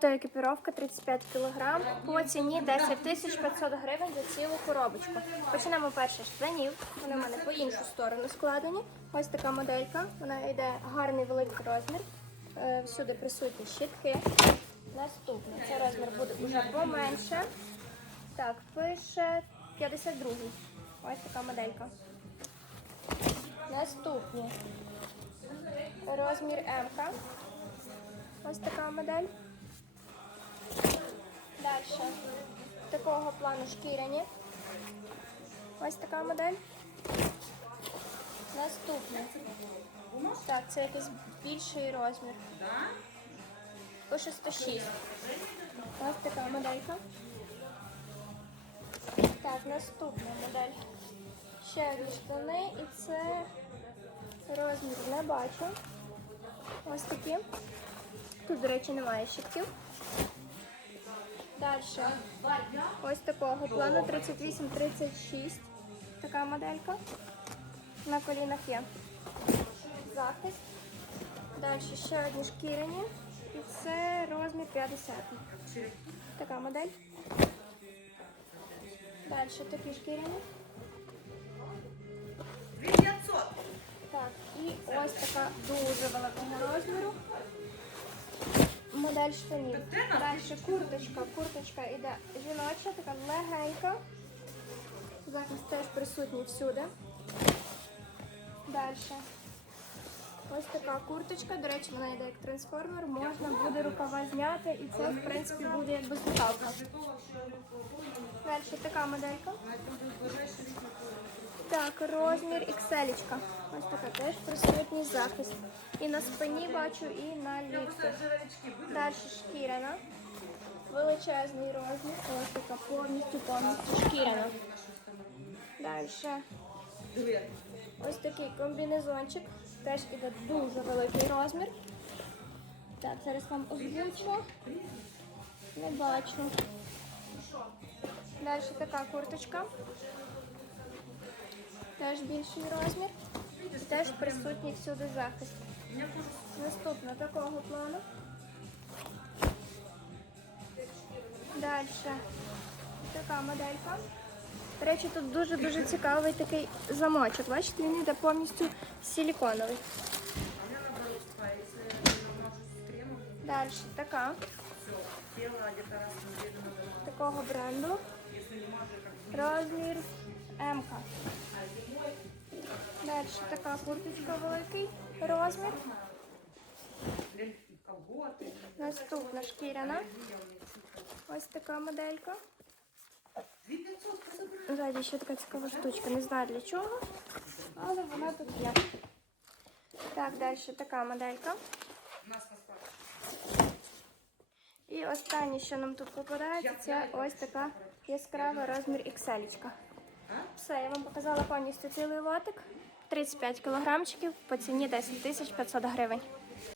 Та екіпіровка 35 кг по ціні 10 тисяч 500 гривень за цілу коробочку. Почнемо перше з штанів. Вони в мене по іншу сторону складені. Ось така моделька. Вона йде гарний великий розмір. Е, Всюди присутні щітки. Наступний цей розмір буде вже поменше. Так, пише 52. Ось така моделька. Наступний розмір М. Ось така модель. Далі. Такого плану шкіряні. Ось така модель. Наступне. Так, це якийсь більший розмір. Пише 106. Ось така моделька. Так, наступна модель. Ще одні штани і це розмір не бачу. Ось такі. Тут, до речі, немає щитків. Далі. Ось такого плану 38-36. Така моделька. На колінах є захист. Далі ще одні шкіряні. І це розмір 50. Така модель. Далі такі шкіряні. 2500. Так, і ось така дуже великого розміру. Модель ні. Далі курточка. Курточка іде жіноча, така легенька. Захист теж присутній всюди. Далі. Ось така курточка. До речі, вона йде як трансформер. Можна буде рукава зняти і це, в принципі, буде як безрукавка. Далі така моделька. Так, розмір XL. Ось така теж присутній захист. І на спині бачу, і на лікті. Далі шкіряна. Величезний розмір. Ось така повністю повністю шкіряна. Далі. Ось такий комбінезончик. Теж іде дуже великий розмір. Так, зараз вам озвучу. Не бачу. Далі така курточка. Теж більший розмір. Теж присутній всюди захист. Наступна такого плану. Далі така моделька. До речі, тут дуже-дуже цікавий такий замочок. Бачите, він йде повністю силіконовий. Далі така. Такого бренду. Розмір М. Далі така курточка великий розмір. Наступна шкіряна. Ось така моделька. 2500 Ззаді ще така цікава штучка. Не знаю для чого, але вона тут є. Так, далі така моделька. І останнє, що нам тут попадається, це ось така яскрава розмір XL. Все, я вам показала повністю цілий лотик. 35 кілограмчиків по ціні 10 тисяч 500 гривень.